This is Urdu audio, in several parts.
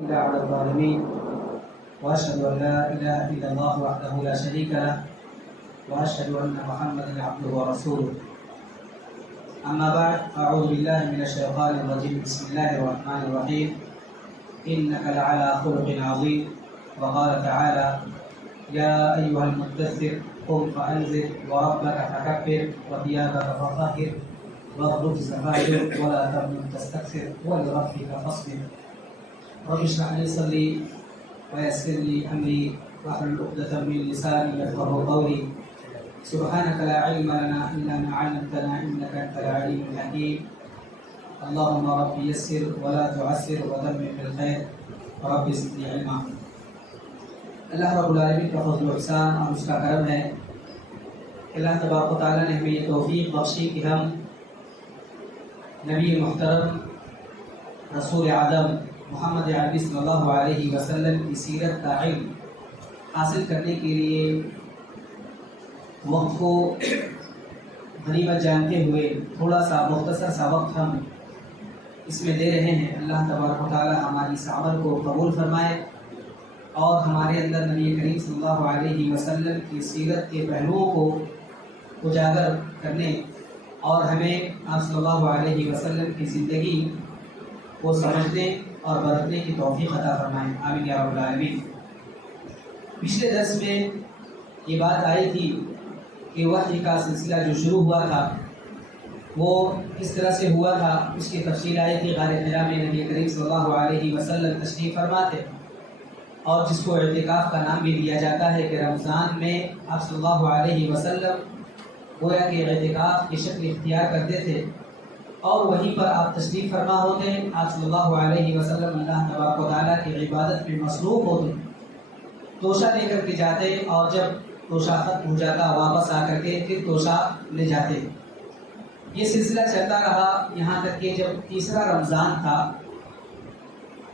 على الظالمين واشهد ان لا اله الا الله وحده لا شريك له واشهد ان محمدا عبده ورسوله. اما بعد اعوذ بالله من الشيطان الرجيم. بسم الله الرحمن الرحيم. انك لعلى خلق عظيم. وقال تعالى يا ايها المدثر قم فانذر وربك فكبر وثيابك فطهر والرجز فاهجر ولا تمنن تستكثر ولربك فاصبر. رب اشرح لي صدري ويسر لي امري واحلل عقدة من لساني يفقهوا قولي. سبحانك لا علم لنا الا ما علمتنا انك انت العليم الحكيم. اللهم رب يسر ولا تعسر ودمر بالخير رب زدني علما. اللہ رب العالمین کا فضل و احسان اور اس کا کرم ہے. اللہ تبارک و تعالیٰ نے ہمیں یہ توفیق بخشی کہ ہم نبی محترم رسول اعظم محمد عربی صلی اللہ علیہ وسلم کی سیرت کا علم حاصل کرنے کے لیے وقت کو غنیمت جانتے ہوئے تھوڑا سا مختصر سا وقت ہم اس میں دے رہے ہیں. اللہ تبارک و تعالیٰ ہماری اس عمل کو قبول فرمائے اور ہمارے اندر نبی کریم صلی اللہ علیہ وسلم کی سیرت کے پہلوؤں کو اجاگر کرنے اور ہمیں آپ صلی اللہ علیہ وسلم کی زندگی کو سمجھنے اور برتنے کی توفیق عطا فرمائیں. آمین یا رب العالمین. پچھلے درس میں یہ بات آئی تھی کہ وحی کا سلسلہ جو شروع ہوا تھا وہ کس طرح سے ہوا تھا. اس کی تفصیل آئی تھی. غار حرا میں نبی کریم صلی اللہ علیہ وسلم تشریف فرماتے اور جس کو اعتکاف کا نام بھی دیا جاتا ہے کہ رمضان میں آپ صلی اللہ علیہ وسلم گویا کہ اعتکاف کی شکل اختیار کرتے تھے اور وہیں پر آپ تشریف فرما ہوتے ہیں. آپ صلی اللہ علیہ وسلم اللہ تبارک و تعالیٰ کی عبادت میں مصروف ہوتے، توشہ لے کر کے جاتے اور جب توشہ ختم ہو جاتا واپس آ کر کے پھر توشہ لے جاتے. یہ سلسلہ چلتا رہا یہاں تک کہ جب تیسرا رمضان تھا،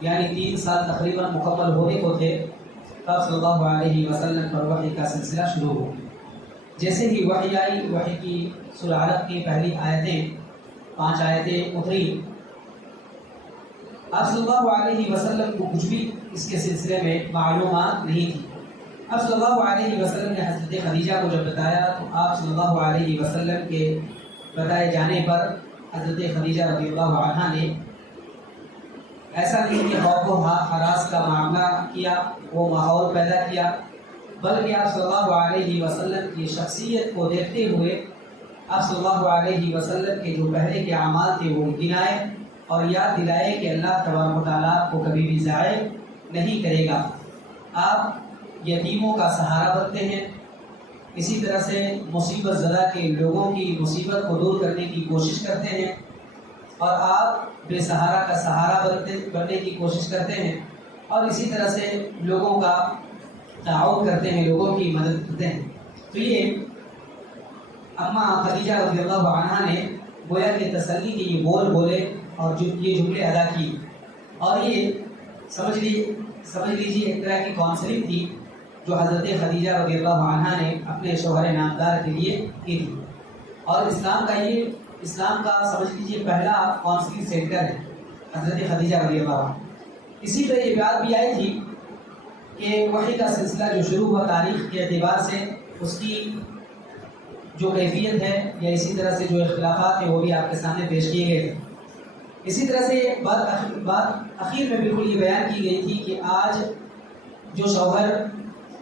یعنی 3 سال تقریباً مکمل ہونے کو تھے، تب صلی اللہ علیہ وسلم پر وحی کا سلسلہ شروع ہو. جیسے ہی وحی آئی، وحی کی سورہ علق کی پہلی آیتیں 5 آیتیں اتری. آپ صلی اللہ علیہ وسلم کو کچھ بھی اس کے سلسلے میں معلومات نہیں تھی. آپ صلی اللہ علیہ وسلم نے حضرت خدیجہ کو جب بتایا تو آپ صلی اللہ علیہ وسلم کے بتائے جانے پر حضرت خدیجہ رضی اللہ عنہا نے ایسا نہیں کہ خوف و ہراس کا معاملہ کیا، وہ ماحول پیدا کیا، بلکہ آپ صلی اللہ علیہ وسلم کی شخصیت کو دیکھتے ہوئے آپ صلی اللہ علیہ وسلم کے جو پہلے کے اعمال تھے وہ گنائے اور یاد دلائے کہ اللہ تبارک و تعالیٰ آپ کو کبھی بھی ضائع نہیں کرے گا. آپ یتیموں کا سہارا بنتے ہیں، اسی طرح سے مصیبت زدہ کے لوگوں کی مصیبت کو دور کرنے کی کوشش کرتے ہیں اور آپ بے سہارا کا سہارا بننے کی کوشش کرتے ہیں اور اسی طرح سے لوگوں کا تعاون کرتے ہیں، لوگوں کی مدد کرتے ہیں. تو یہ اماں خدیجہ رضی اللہ عنہا نے گویا کہ تسلی کے یہ بول بولے اور یہ جملے ادا کی اور یہ سمجھ لیجیے ایک طرح کی کاؤنسلنگ تھی جو حضرت خدیجہ رضی اللہ عنہا نے اپنے شوہر نامدار کے لیے کی تھی. اور اسلام کا سمجھ لیجیے پہلا کاؤنسلنگ سینٹر ہے حضرت خدیجہ رضی اللہ عنہ. اسی طرح یہ بات بھی آئی تھی کہ وحی کا سلسلہ جو شروع ہوا تاریخ کے اعتبار سے اس کی جو کیفیت ہے یا اسی طرح سے جو اختلافات ہیں وہ بھی آپ کے سامنے پیش کیے گئے تھے. اسی طرح سے بات اخیر میں بالکل یہ بیان کی گئی تھی کہ آج جو شوہر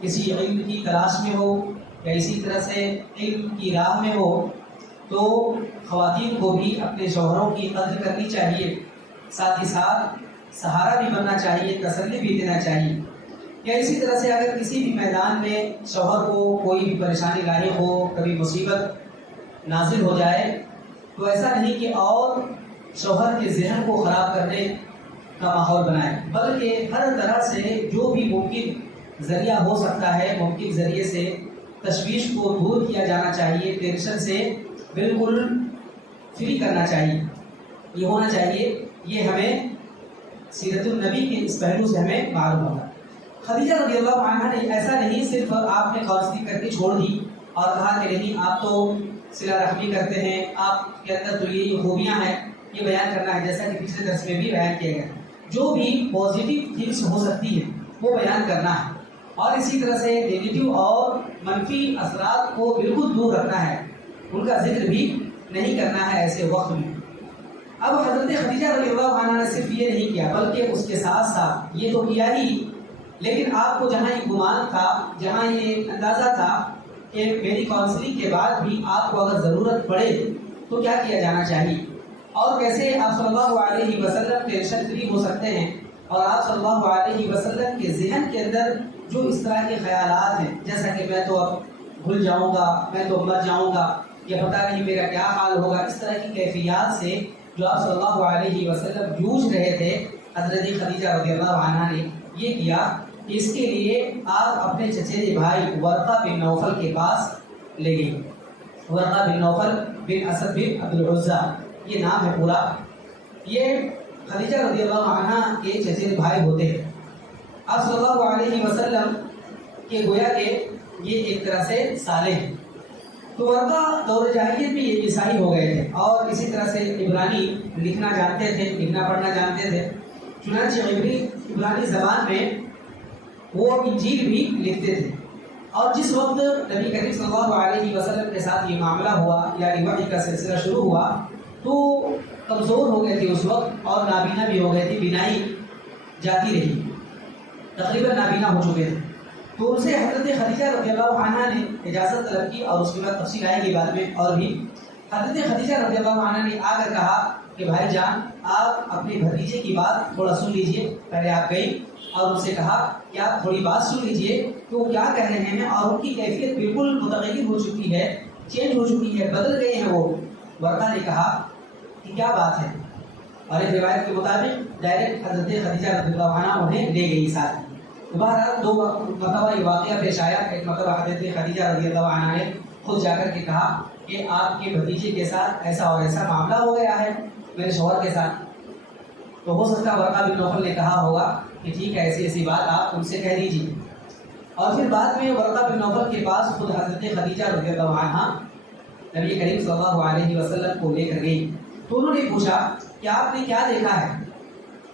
کسی علم کی تلاش میں ہو یا اسی طرح سے علم کی راہ میں ہو تو خواتین کو بھی اپنے شوہروں کی قدر کرنی چاہیے، ساتھ ہی ساتھ سہارا بھی بننا چاہیے، تسلی بھی دینا چاہیے. یا اسی طرح سے اگر کسی بھی میدان میں شوہر کو کوئی بھی پریشانی لاحق ہو، کبھی مصیبت نازل ہو جائے تو ایسا نہیں کہ اور شوہر کے ذہن کو خراب کرنے کا ماحول بنائے، بلکہ ہر طرح سے جو بھی ممکن ذریعہ ہو سکتا ہے ممکن ذریعے سے تشویش کو دور کیا جانا چاہیے، ٹینشن سے بالکل فری کرنا چاہیے. یہ ہونا چاہیے. یہ ہمیں سیرت النبی کے اس پہلو سے ہمیں معلوم ہوگا. خدیجہ رضی اللہ عنہا نے ایسا نہیں صرف آپ نے کاؤنسلنگ کر کے چھوڑ دی اور کہا کہ نہیں آپ تو صلہ رحمی کرتے ہیں، آپ کے اندر تو یہ خوبیاں ہیں، یہ بیان کرنا ہے جیسا کہ پچھلے درس میں بھی بیان کیا گیا. جو بھی پازیٹیو تھنگس ہو سکتی ہیں وہ بیان کرنا ہے، اور اسی طرح سے نیگیٹو اور منفی اثرات کو بالکل دور رکھنا ہے، ان کا ذکر بھی نہیں کرنا ہے ایسے وقت میں۔ اب حضرت خدیجہ رضی اللہ عنہا نے صرف یہ نہیں کیا بلکہ اس کے ساتھ ساتھ یہ تو کیا ہی، لیکن آپ کو جہاں یہ گمان تھا، جہاں یہ اندازہ تھا کہ میری کاؤنسلنگ کے بعد بھی آپ کو اگر ضرورت پڑے تو کیا کیا جانا چاہیے، اور کیسے آپ صلی اللہ علیہ وسلم ٹینشن فری ہو سکتے ہیں، اور آپ صلی اللہ علیہ وسلم کے ذہن کے اندر جو اس طرح کے خیالات ہیں، جیسا کہ میں تو اب بھول جاؤں گا، میں تو مر جاؤں گا، یا پتہ نہیں میرا کیا حال ہوگا، اس طرح کی کیفیات سے جو آپ صلی اللہ علیہ وسلم جوجھ رہے تھے، حضرت خدیجہ رضی اللہ عنہا نے یہ کیا کہ اس کے لیے آپ اپنے چچیرے بھائی ورقہ بن نوفل کے پاس لے گئے۔ ورقہ بن نوفل بن اسد بن عبد العزیٰ یہ نام ہے پورا، یہ خدیجہ رضی اللہ عنہا کے چچیرے بھائی ہوتے ہیں۔ آپ صلی اللہ علیہ وسلم کے گویا کہ یہ ایک طرح سے سالے ہیں۔ تو ورقہ دور جاہلیت میں یہ عیسائی ہو گئے تھے، اور اسی طرح سے عبرانی لکھنا جانتے تھے، لکھنا پڑھنا جانتے تھے، چنانچہ عبرانی زبان میں وہ انجیل بھی لکھتے تھے۔ اور جس وقت نبی کریم صلی اللہ علیہ وسلم کے ساتھ یہ معاملہ ہوا، یعنی وحی کا سلسلہ شروع ہوا، تو کمزور ہو گئے تھے اس وقت، اور نابینا بھی ہو گئے تھے، بینائی جاتی رہی، تقریباً نابینا ہو چکے تھے۔ تو ان سے حضرت خدیجہ رضی اللہ عنہا نے اجازت طلب کی، اور اس کے بعد تفصیل آئے گی بعد میں، اور بھی حضرت خدیجہ رضی اللہ عنہا نے آ کر کہا کہ بھائی جان آپ اپنے بھتیجے کی بات تھوڑا سن لیجئے۔ پہلے آپ گئی اور ان سے کہا کہ آپ تھوڑی بات سن لیجئے کہ وہ کیا کہہ رہے ہیں، اور ان کی کیفیت بالکل متغیر ہو چکی ہے، چینج ہو چکی ہے، بدل گئے ہیں وہ۔ ورقہ نے کہا کہ کیا بات ہے، اور ایک روایت کے مطابق ڈائریکٹ حضرت خدیجہ رضی اللہ عنہا انہیں لے گئی ساتھ۔ بہرحال دو مرتبہ یہ واقعہ پیش آیا۔ ایک مرتبہ حضرت خدیجہ رضی اللہ عنہا نے خود جا کر کے کہا کہ آپ کے بھتیجے کے ساتھ ایسا اور ایسا معاملہ ہو گیا ہے میرے شوہر کے ساتھ۔ تو ہو سکتا ہے ورقہ بن نوفل نے کہا ہوگا کہ ٹھیک ہے ایسی ایسی بات آپ ان سے کہہ دیجیے۔ اور پھر بعد میں ورقہ بن نوفل کے پاس خود حضرت خدیجہ رضی اللہ عنہا نبی کریم صلی اللہ علیہ وسلم کو لے کر گئی۔ تو انہوں نے پوچھا کہ آپ نے کیا دیکھا ہے،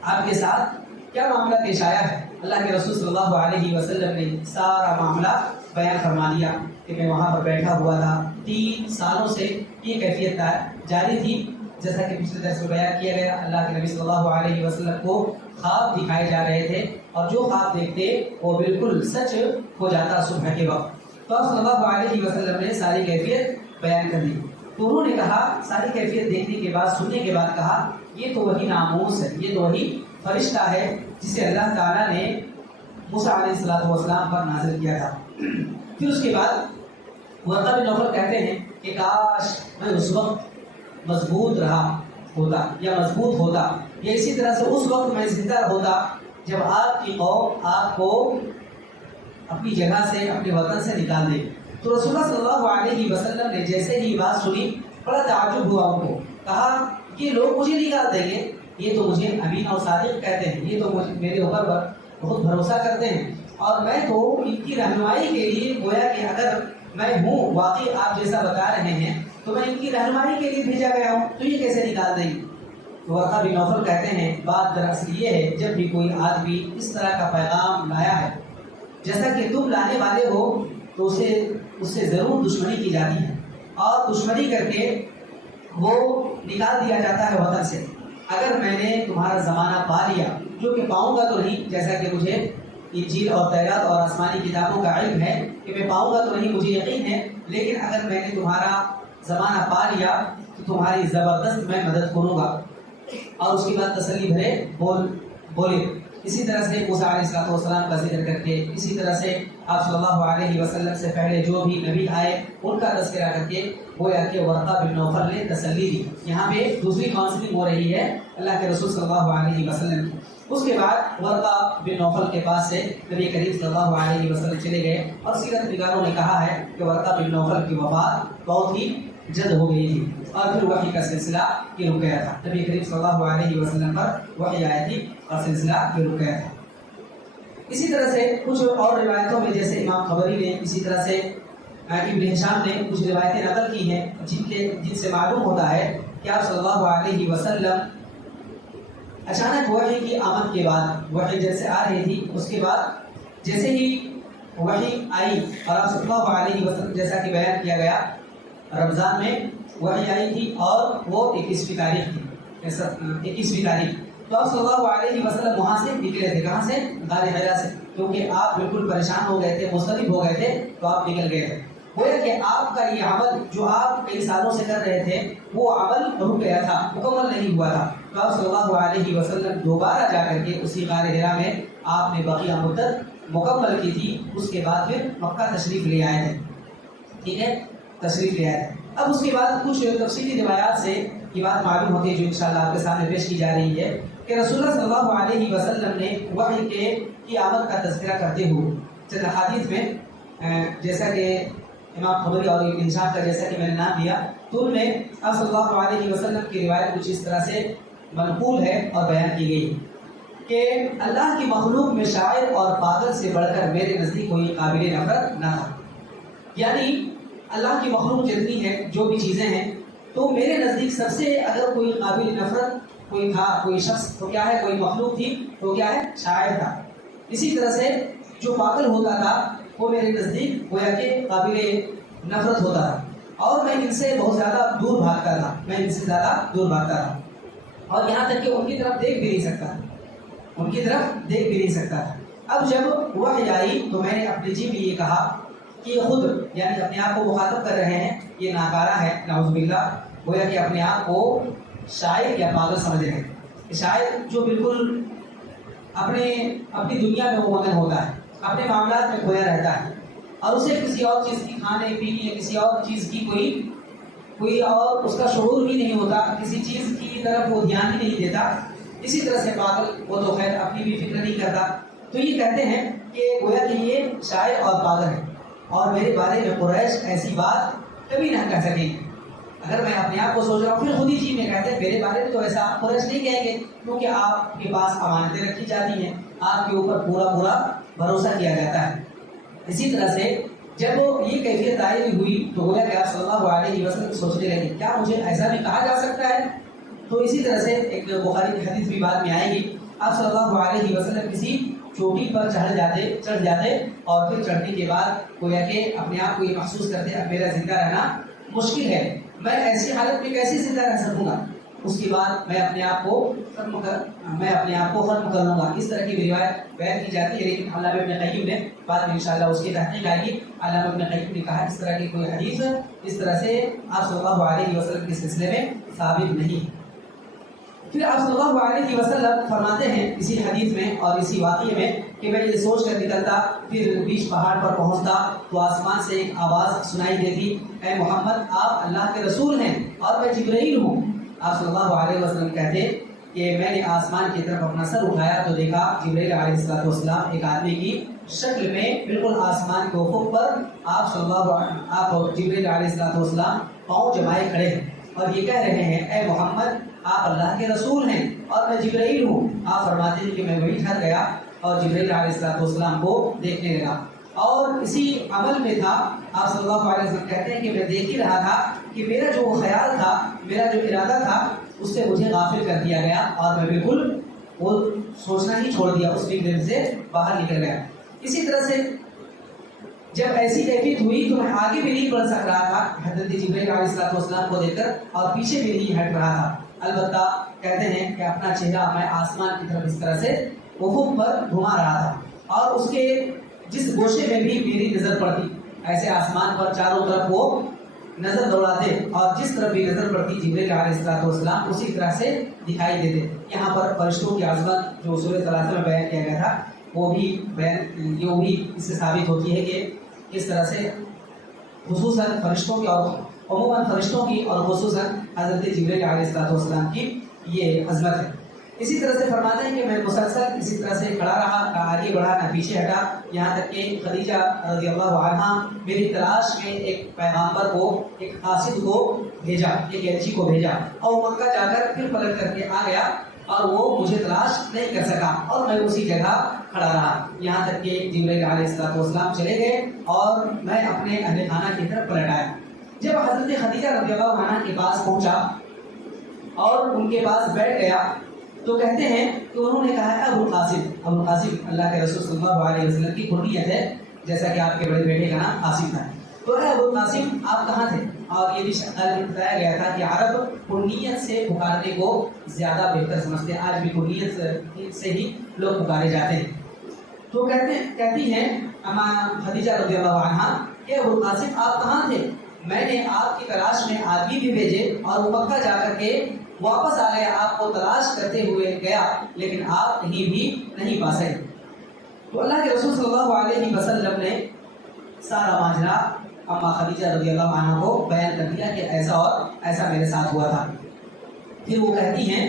آپ کے ساتھ کیا معاملہ پیش آیا ہے۔ اللہ کے رسول صلی اللہ علیہ وسلم نے سارا معاملہ بیان فرما دیا کہ میں وہاں پر بیٹھا ہوا تھا، 3 سالوں سے یہ کیفیت جاری تھی، جیسا کہ پچھلے درس میں بیان کیا گیا۔ اللہ کے نبی صلی اللہ علیہ وسلم کو خواب دکھائے جا رہے تھے، اور جو خواب دیکھتے وہ بالکل سچ ہو جاتا صبح کے وقت۔ تو آپ صلی اللہ علیہ وسلم نے ساری کیفیت بیان کر دی۔ تو انہوں نے کہا، ساری کیفیت دیکھنے کے بعد، سننے کے بعد کہا یہ تو وہی ناموس ہے، یہ تو وہی فرشتہ ہے جسے اللہ تعالیٰ نے موسیٰ علیہ السلام پر نازل کیا تھا۔ پھر اس کے بعد ورقہ بن نوفل کہتے ہیں کہ کاش میں اس وقت مضبوط رہا ہوتا، یا مضبوط ہوتا، یا اسی طرح سے اس وقت میں زندہ ہوتا جب آپ کی قوم آپ کو اپنی جگہ سے، اپنے وطن سے نکال دے۔ تو رسول اللہ صلی اللہ علیہ وسلم نے جیسے ہی بات سنی بڑا تعجب ہوا ان کو، کہا یہ لوگ مجھے نکال دیں گے، یہ تو مجھے امین اور صادق کہتے ہیں، یہ تو میرے اوپر بہت بھروسہ کرتے ہیں، اور میں تو ان کی رہنمائی کے لیے گویا کہ اگر میں ہوں واقعی آپ جیسا بتا رہے ہیں تو میں ان کی رہنمائی کے لیے بھیجا گیا ہوں، تو یہ کیسے نکال دیں گے۔ ورقہ بن نوفل کہتے ہیں بات دراصل یہ ہے، جب بھی کوئی آدمی اس طرح کا پیغام لایا ہے جیسا کہ تم لانے والے ہو، تو اس سے ضرور دشمنی کی جاتی ہے، اور دشمنی کر کے وہ نکال دیا جاتا ہے وطن سے۔ اگر میں نے تمہارا زمانہ پا لیا، جو کہ پاؤں گا تو نہیں، جیسا کہ مجھے انجیل اور تورات اور آسمانی کتابوں کا علم ہے کہ میں پاؤں گا تو نہیں، مجھے یقین ہے، لیکن اگر میں نے تمہارا زمانہ پا لیا تو تمہاری زبردست میں مدد کروں گا۔ اور اس کے بعد تسلی بھرے بولے۔ اسی طرح سے موسیٰ علیہ السلام کا ذکر کر کے، اسی طرح سے آپ صلی اللہ علیہ وسلم سے پہلے جو بھی نبی آئے ان کا تذکرہ کر کے گویا کہ ورقہ بن نوفل نے تسلی دی۔ یہاں پہ دوسری کاؤنسلنگ ہو رہی ہے اللہ کے رسول صلی اللہ علیہ وسلم کی۔ اس کے بعد ورقہ بن نوفل کے پاس سے نبی کریم صلی اللہ علیہ وسلم چلے گئے، اور سیرت نگاروں نے کہا ہے کہ ورقہ بن نوفل کی وفات بہت ہی جلد ہو گئی تھی، اور پھر وحی کا سلسلہ یہ رک گیا تھا۔ نبی کریم صلی اللہ علیہ وسلم پر وحی آئی تھی اور سلسلہ یہ رک گیا تھا۔ اسی طرح سے کچھ اور روایتوں میں، جیسے امام خبری نے، اسی طرح سے ابن ہشام نے کچھ روایتیں نقل کی ہیں جن سے معلوم ہوتا ہے کہ آپ صلی اللہ علیہ وسلم اچانک وحی کی آمد کے بعد، وحی جیسے آ رہی تھی، اس کے بعد جیسے ہی وحی آئی اور آپ صلی اللہ علیہ وسلم جیسا کہ بیان کیا گیا رمضان میں وحی آئی تھی اور وہ 21ویں تاریخ تھی، 21ویں تاریخ. تو آپ صلی اللہ علیہ وسلم وہاں سے نکلے تھے. کہاں سے؟ غار حرا سے، کیونکہ آپ بالکل پریشان ہو گئے تھے، مضطرب ہو گئے تھے، تو آپ نکل گئے تھے. گویا کہ آپ کا یہ عمل جو آپ کئی سالوں سے کر رہے تھے وہ عمل رک گیا تھا، مکمل نہیں ہوا تھا. تو آپ صلی اللہ علیہ وسلم دوبارہ جا کر کے اسی غار حرا میں آپ نے بقیہ مدت مکمل کی تھی. اس کے بعد پھر مکہ تشریف لے آئے تھے. ٹھیک ہے، تشریف لے آئے تھے. اب اس کے بعد کچھ تفصیلی روایات سے یہ بات معلوم ہوتی ہے جو انشاءاللہ آپ کے سامنے پیش کی جا رہی ہے کہ رسول اللہ صلی اللہ علیہ وسلم نے وحی کی آمد کا تذکرہ کرتے ہوئے چند احادیث میں، جیسا کہ امام خبری اور انشاء کا جیسا کہ میں نے نام دیا، تو ان میں آپ صلی اللہ علیہ وسلم کی روایت کچھ اس طرح سے منقول ہے اور بیان کی گئی کہ اللہ کی مخلوق میں شاعر اور پاگل سے بڑھ کر میرے نزدیک کوئی قابل نفرت نہ تھا. یعنی اللہ کی مخلوق جتنی ہے، جو بھی چیزیں ہیں، تو میرے نزدیک سب سے اگر کوئی قابل نفرت کوئی تھا، کوئی شخص، تو کیا ہے، کوئی مخلوق تھی، تو کیا ہے، شاعر تھا. اسی طرح سے جو پاگل ہوتا تھا وہ میرے نزدیک گویا کہ قابل نفرت ہوتا تھا، اور میں ان سے بہت زیادہ دور بھاگتا تھا، میں ان سے زیادہ دور بھاگتا تھا، اور یہاں تک کہ ان کی طرف دیکھ بھی نہیں سکتا، ان کی طرف دیکھ بھی نہیں سکتا تھا. اب جب وحی آئی تو میں نے اپنے جی میں یہ کہا کہ یہ خود یعنی اپنے آپ کو مخاطب کر رہے ہیں، یہ ناکارہ ہے، نعوذ باللہ، گویا کہ اپنے آپ کو شاعر یا پاگل سمجھ رہے ہیں. شاعر جو بالکل اپنی دنیا میں مگن ہوتا ہے، اپنے معاملات میں کھویا رہتا ہے، اور اسے کسی اور چیز کی کھانے پینے یا کسی اور چیز کی کوئی اور اس کا شعور بھی نہیں ہوتا، کسی چیز کی طرف وہ دھیان بھی نہیں دیتا. اسی طرح سے پاگل، وہ تو خیر اپنی بھی فکر نہیں کرتا. تو یہ کہتے ہیں کہ گویا کہ یہ شاعر اور پاگل ہے، اور میرے بارے میں قریش ایسی بات کبھی نہ کہہ سکیں. اگر میں اپنے آپ کو سوچ رہا ہوں، پھر خود ہی جی میں کہتے ہیں میرے بارے میں تو ایسا قریش نہیں کہیں گے، کیونکہ آپ کے پاس امانتیں رکھی جاتی ہیں، آپ کے اوپر پورا بھروسہ کیا جاتا ہے. اسی طرح سے جب یہ کیفیت ظاہر ہوئی تو گویا کہ آپ صلی اللہ علیہ وسلم سوچنے لگے کیا مجھے ایسا بھی کہا جا سکتا ہے. تو اسی طرح سے ایک بخاری کی حدیث بھی بعد میں آئے گی. آپ صلی اللہ علیہ وسلم کسی چوٹی پر چڑھ جاتے اور پھر چڑھنے کے بعد گویا کہ اپنے آپ کو یہ محسوس کرتے اب میرا زندہ رہنا مشکل ہے، میں ایسی حالت میں کیسے زندہ رہ سکوں گا، اس کے بعد میں اپنے آپ کو ختم کر لوں گا. اس طرح کی روایت بیان کی جاتی ہے، لیکن علامہ ابن قیم نے بعد میں انشاءاللہ اس کی تحقیق آئے گی. علامہ ابن قیم نے کہا اس طرح کی کوئی حدیث اس طرح سے آپ صلی اللہ علیہ وسلم کے سلسلے میں ثابت نہیں. پھر آپ صلی اللہ علیہ وسلم فرماتے ہیں اسی حدیث میں اور اسی واقعے میں کہ میں یہ سوچ کر نکلتا، پھر بیچ پہاڑ پر پہنچتا تو آسمان سے ایک آواز سنائی دیتی، اے محمد آپ اللہ کے رسول ہیں اور میں جبرائیل ہوں. آپ صلی اللہ علیہ وسلم کہتے کہ میں نے آسمان کی طرف اپنا سر اٹھایا تو دیکھا جبرائیل علیہ السلام ایک آدمی کی شکل میں بالکل آسمان کے افق پر آپ جبرائیل علیہ السلام پاؤں جمائے کھڑے ہیں اور یہ کہہ رہے ہیں اے محمد آپ اللہ کے رسول ہیں اور میں جبرائیل ہوں. آپ فرماتے ہیں کہ میں وہی ٹھہر گیا اور جبرائیل علیہ السلام کو دیکھنے لگا، اور اسی عمل میں تھا. آپ صلی اللہ علیہ وسلم کہتے ہیں کہ میں دیکھ ہی رہا تھا کہ میرا جو خیال تھا، میرا جو ارادہ تھا، اس سے مجھے غافل کر دیا گیا اور میں بالکل وہ سوچنا ہی چھوڑ دیا، اس فکر سے باہر نکل گیا. اسی طرح سے جب ایسی کیفیت ہوئی تو میں آگے بھی نہیں بڑھ سک رہا تھا حضرت جبرائیل علیہ السلام کو دیکھ کر، اور پیچھے بھی نہیں ہٹ رہا تھا. البتہ کہتے ہیں کہ اپنا چہرہ میں آسمان کی طرف اس طرح سے افق پر گھما رہا تھا، اور اس کے جس گوشے میں بھی میری نظر پڑتی، ایسے آسمان پر چاروں طرف وہ نظر دوڑاتے اور جس طرف بھی نظر پڑتی جبرائیل علیہ السلام اسی طرح سے دکھائی دیتے. یہاں پر فرشتوں کی عظمت جو سورہ ثلاثہ میں بیان کیا گیا تھا وہ بھی اس سے ثابت ہوتی ہے کہ اس طرح سے خصوصاً فرشتوں کی اور عموماً فرشتوں کی اور خصوصاً حضرت جبرائیل علیہ السلام کی یہ عظمت ہے. اسی طرح سے فرماتے ہیں کہ میں مسلسل اسی طرح سے کھڑا رہا، نہ آگے بڑھا نہ پیچھے ہٹا، یہاں تک کہ خدیجہ رضی اللہ عنہا میری تلاش میں ایک پیغامبر کو، ایک قاصد کو بھیجا، ایک ایلچی کو بھیجا، اور مکہ جا کر پھر پلٹ کر کے آ گیا اور وہ مجھے تلاش نہیں کر سکا اور میں اسی جگہ کھڑا رہا، یہاں تک کہ جبرائیل علیہ السلام چلے گئے اور میں اپنے اہل خانہ کی طرف پلٹ آیا. جب حضرت خدیجہ رضی اللہ عنہا کے پاس پہنچا اور ان کے پاس بیٹھ گیا تو کہتے ہیں کہ انہوں نے کہا ہے ابو القاسم اللہ کے رسول صلی اللہ علیہ وسلم کی کنیت ہے، جیسا کہ آپ کے بڑے بیٹے کا نام قاسم تھا۔ تو ابو القاسم آپ کہاں تھے؟ اور یہ بھی بتایا گیا تھا کہ عرب کنیت سے پکارنے کو زیادہ بہتر سمجھتے ہیں، آج بھی کنیت سے ہی لوگ پکارے جاتے ہیں۔ تو کہتی ہیں اما خدیجہ رضی اللہ عنہا کہ ابو القاسم آپ کہاں تھے؟ میں نے آپ کی تلاش میں آدمی بھی بھیجے اور وہ مکہ جا کر کے واپس آ گیا، آپ کو تلاش کرتے ہوئے گیا، لیکن آپ کہیں بھی نہیں پا سکے۔ تو اللہ کے رسول صلی اللہ علیہ وسلم نے سارا ماجرا اما خدیجہ رضی اللہ عنہ کو بیان کر دیا کہ ایسا اور ایسا میرے ساتھ ہوا تھا۔ پھر وہ کہتی ہیں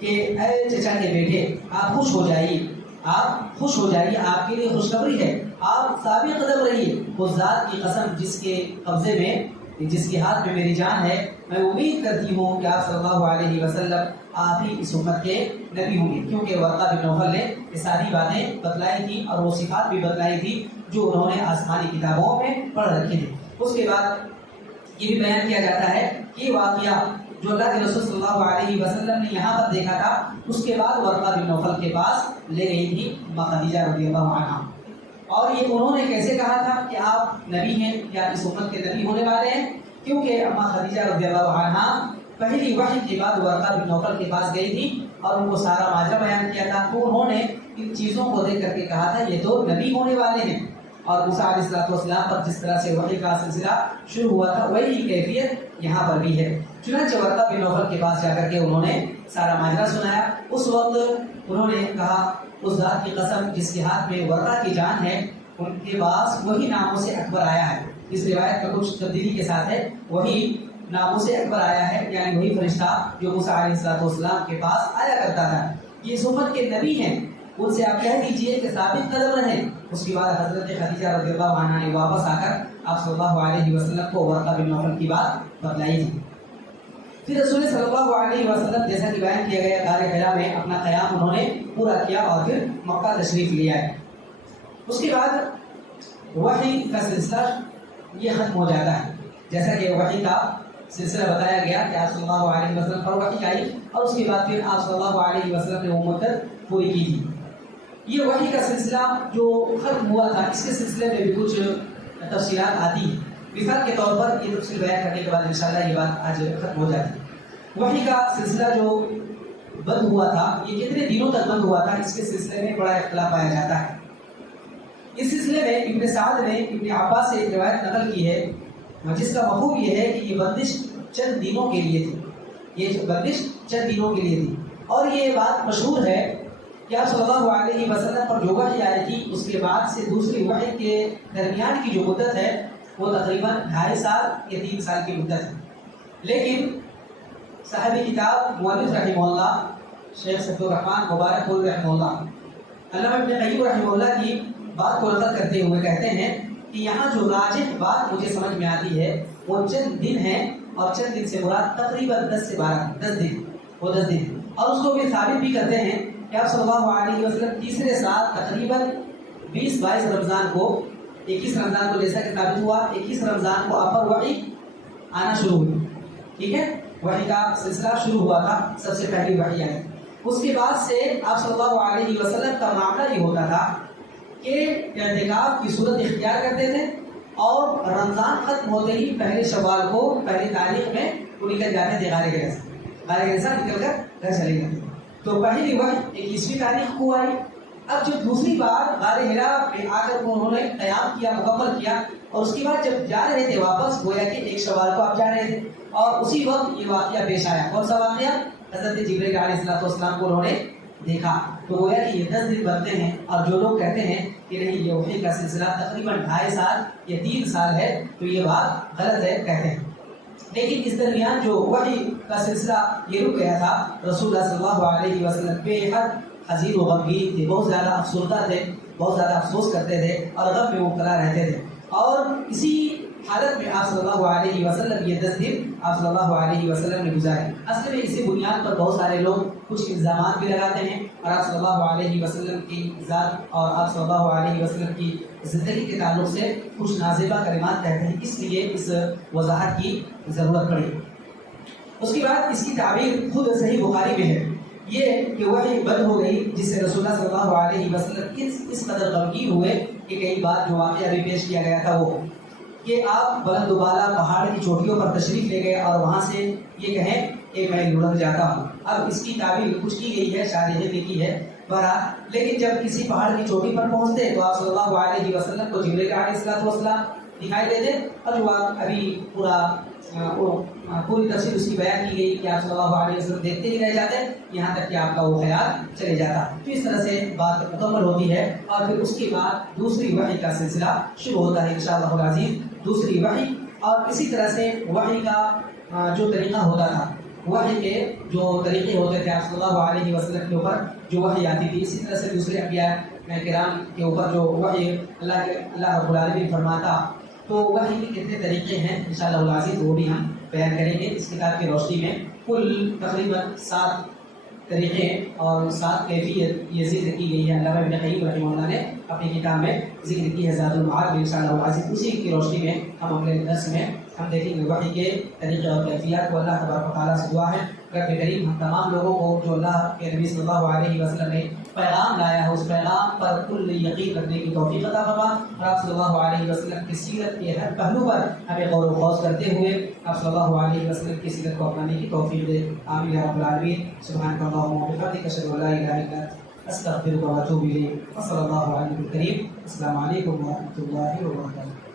کہ اے چچا کے بیٹے، آپ خوش ہو جائیے، آپ خوش ہو جائیے، آپ کے لیے خوشخبری ہے، آپ ثابت قدم رہیے، اس ذات کی قسم جس کے قبضے میں، جس کے ہاتھ میں میری جان ہے، میں امید کرتی ہوں کہ آپ صلی اللہ علیہ وسلم آپ ہی اس امت کے نبی ہوں گے، کیونکہ ورقہ بن نوفل نے یہ ساری باتیں بتلائی تھی اور وہ صفات بھی بتلائی تھی جو انہوں نے آسمانی کتابوں میں پڑھ رکھی تھی۔ اس کے بعد یہ بھی بیان کیا جاتا ہے کہ یہ واقعہ جو اللہ کے رسول صلی اللہ علیہ وسلم نے یہاں پر دیکھا تھا، اس کے بعد ورقہ بن نوفل کے پاس لے گئی تھی اما خدیجہ رضی اللہ عنہا، اور یہ انہوں نے کیسے کہا تھا کہ آپ نبی ہیں یا اس امت کے نبی ہونے والے ہیں؟ کیونکہ اما خدیجہ رضی اللہ عنہا پہلی وحی کے بعد ورقہ بن نوفل کے پاس گئی تھی اور ان کو سارا ماجرا بیان کیا تھا، تو انہوں نے ان چیزوں کو دیکھ کر کے کہا تھا یہ تو نبی ہونے والے ہیں۔ اور موسیٰ علیہ السلام پر جس طرح سے وحی کا سلسلہ شروع ہوا تھا وہی کیفیت یہاں پر بھی ہے۔ چنانچہ ورقہ بن نوفل کے پاس جا کر کے انہوں نے سارا ماجرا سنایا۔ اس وقت انہوں نے کہا اس ذات کی قسم جس کے ہاتھ میں ورقہ کی جان ہے، ان کے پاس وہی ناموں سے اکبر آیا ہے۔ اس روایت کا کچھ تبدیلی کے ساتھ ہے، وہی ناموں سے اکبر آیا ہے، یعنی وہی فرشتہ جو موسیٰ علیہ السلام کے پاس آیا کرتا تھا۔ یہ اس امت کے نبی ہیں، ان سے آپ کہہ دیجئے کہ ثابت قدم رہیں۔ اس کے بعد حضرت خدیجہ رضی اللہ عنہا نے واپس آ کر آپ صلی اللہ علیہ وسلم کو ورقہ بن نوفل کی بات بتلائی تھی۔ پھر رسول صلی اللہ علیہ وسلم جیسا کہ بیان کیا گیا غار حرا میں اپنا قیام انہوں نے پورا کیا اور پھر مکہ تشریف لے آئے۔ اس کے بعد وحی کا سلسلہ یہ ختم ہو جاتا ہے، جیسا کہ وحی کا سلسلہ بتایا گیا کہ آپ صلی اللہ علیہ وسلم پر وحی آئی اور اس کے بعد پھر آپ صلی اللہ علیہ وسلم نے وہ مدت پوری کی تھی۔ یہ وحی کا سلسلہ جو ختم ہوا تھا، اس کے سلسلے میں بھی کچھ تفصیلات آتی ہیں۔ مثال کے طور پر یہ تفصیل بیان کرنے کے بعد انشاءاللہ یہ بات آج ختم ہو جاتی ہے۔ وحی کا سلسلہ جو بند ہوا تھا یہ کتنے دنوں تک بند ہوا تھا، اس کے سلسلے میں بڑا اختلاف پایا جاتا ہے۔ اس سلسلے میں ابن سعد نے ابن عباس سے ایک روایت نقل کی ہے جس کا مفہوم یہ ہے کہ یہ بندش چند دنوں کے لیے تھی، یہ بندش چند دنوں کے لیے تھی، اور یہ بات مشہور ہے کہ آپ صلی اللہ علیہ وسلم پر جو وحی آئی تھی اس کے بعد سے دوسری وحی کے درمیان کی جو مدت ہے وہ تقریباً 2.5 سال یا 3 سال کی مدت ہے۔ لیکن صاحب کتاب مؤلف رحمہ اللہ شیخ صفی الرحمن مبارک پور رحمہ اللہ علامہ ابن قیم رحمہ اللہ کی بات کو نقل کرتے ہوئے کہتے ہیں کہ یہاں جو راجح بات مجھے سمجھ میں آتی ہے وہ چند دن ہے، اور چند دن سے مراد تقریباً 10 سے 12 دن، وہ 10 دن، اور اس کو بھی ثابت بھی کرتے ہیں کہ آپ صلی اللہ علیہ وسلم تیسرے سال تقریباً 20-22 رمضان کو، 21 رمضان کو جیسا کہ ثابت ہوا 21 رمضان کو آپ پر وحی آنا شروع ہوئی، ٹھیک ہے، وحی کا سلسلہ شروع ہوا تھا، سب سے پہلی وحی آئی۔ اس کے بعد سے آپ صلی اللہ علیہ وسلم کا معاملہ یہ ہوتا تھا کہ اعتکاف کی صورت اختیار کرتے تھے اور رمضان ختم ہوتے ہی پہلے شوال کو پہلی تاریخ میں وہ نکل جاتے تھے غار حرا سے نکل کر گھر چلے جاتے۔ تو پہلی وحی 21ویں تاریخ کو آئی۔ اب جب دوسری بار غار حرا پہ آ کر انہوں نے قیام کیا، مکمل کیا، اور اس کے بعد جب جا رہے تھے واپس گویا کہ 1 شوال کو آپ جا رہے تھے، اور اسی وقت یہ واقعہ پیش آیا۔ کون سا واقعہ؟ حضرت جبرائیل علیہ السلام کو انہوں نے دیکھا۔ تو گویا کہ یہ 10 دن بنتے ہیں، اور جو لوگ کہتے ہیں کہ نہیں یہ وحی کا سلسلہ تقریباً 2.5 سال یا 3 سال ہے تو یہ بات غلط ہے کہتے ہیں۔ لیکن اس درمیان جو وحی کا سلسلہ یہ رک گیا تھا، رسول اللہ صلی اللہ علیہ وسلم بے حد حزین و غمگین تھے، بہت زیادہ افسردہ تھے، بہت زیادہ افسوس کرتے تھے اور غم میں مبتلا رہتے تھے، اور اسی حالت میں آپ صلی اللہ علیہ وسلم یہ 10 دن آپ صلی اللہ علیہ وسلم نے گزارے۔ اصل میں اسی بنیاد پر بہت سارے لوگ کچھ الزامات بھی لگاتے ہیں اور آپ صلی اللہ علیہ وسلم کی ذات اور آپ صلی اللہ علیہ وسلم کی زندگی کے تعلق سے کچھ نازیبہ کلمات کہتے ہیں، اس لیے اس وضاحت کی ضرورت پڑی۔ اس کے بعد اس کی تعبیر خود صحیح بخاری میں ہے یہ کہ وحی بند ہو گئی، جس سے رسول اللہ صلی اللہ علیہ وسلم اس قدر غمگین ہوئے کہ کئی بات جو واقعہ ابھی پیش کیا گیا تھا وہ کہ آپ بلند و بالا پہاڑ کی چوٹیوں پر تشریف لے گئے اور وہاں سے یہ کہیں کہ میں لڑک جاتا ہوں۔ اب اس کی تعبیر کچھ کی گئی ہے، شارح نے کی ہے بہرحال، لیکن جب کسی پہاڑ کی چوٹی پر پہنچتے تو آپ صلی اللہ علیہ وسلم کو جبریل علیہ السلام دکھائی دیتے اور وہ ابھی پوری تفصیل اس کی بیان کی گئی کہ آپ صلی اللہ علیہ وسلم دیکھتے ہی رہ جاتے یہاں تک کہ آپ کا وہ خیال چلے جاتا۔ تو اس طرح سے بات مکمل ہوتی ہے اور پھر اس کے بعد دوسری وحی کا سلسلہ شروع ہوتا ہے انشاءاللہ العزیز، دوسری وحی۔ اور اسی طرح سے وحی کا جو طریقہ ہوتا تھا، وحی کے جو طریقے ہوتے تھے آپ صلی اللہ علیہ وسلم کے اوپر جو وحی آتی تھی، اسی طرح سے دوسرے انبیاء کرام کے اوپر جو وحی اللہ رب العالمین فرماتا، تو وحی کے کتنے طریقے ہیں انشاءاللہ العزیز وہ بھی ہم بیان کریں گے اس کتاب کی روشنی میں۔ کل تقریباً 7 طریقے اور 7 کیفیت یہ ذکر کی گئی ہے، علامہ ابن قیم رحمہ اللہ نے اپنی کتاب میں ذکر کی ہے زاد المعاد میں انشاءاللہ العزیز۔ اسی کی روشنی میں ہم اپنے درس میں ہم دیکھیں گے وحی کے طریقے اور کیفیات کو۔ اللہ تبارک و تعالیٰ سے دعا ہے رب کریم ہم تمام لوگوں کو جو اللہ کے نبی صلی اللہ علیہ وسلم نے پیغام لایا ہے اس پیغام پر کل یقین رکھنے کی توفیق عطا فرما، اور آپ صلی اللہ علیہ وسلم کی سیرت کے ہر پہلو پر ہمیں غور و خوض کرتے ہوئے آپ صلی اللہ علیہ وسلم کی سیرت کو اپنانے کی توفیق دے، آمین یا رب العالمین۔ سبحانک اللہم و بحمدک، اشہد ان لا الہ الا انت، استغفرک و اتوب الیک، وصلی اللہ علیہ وسلم۔ السلام علیکم و رحمۃ اللہ وبرکاتہ۔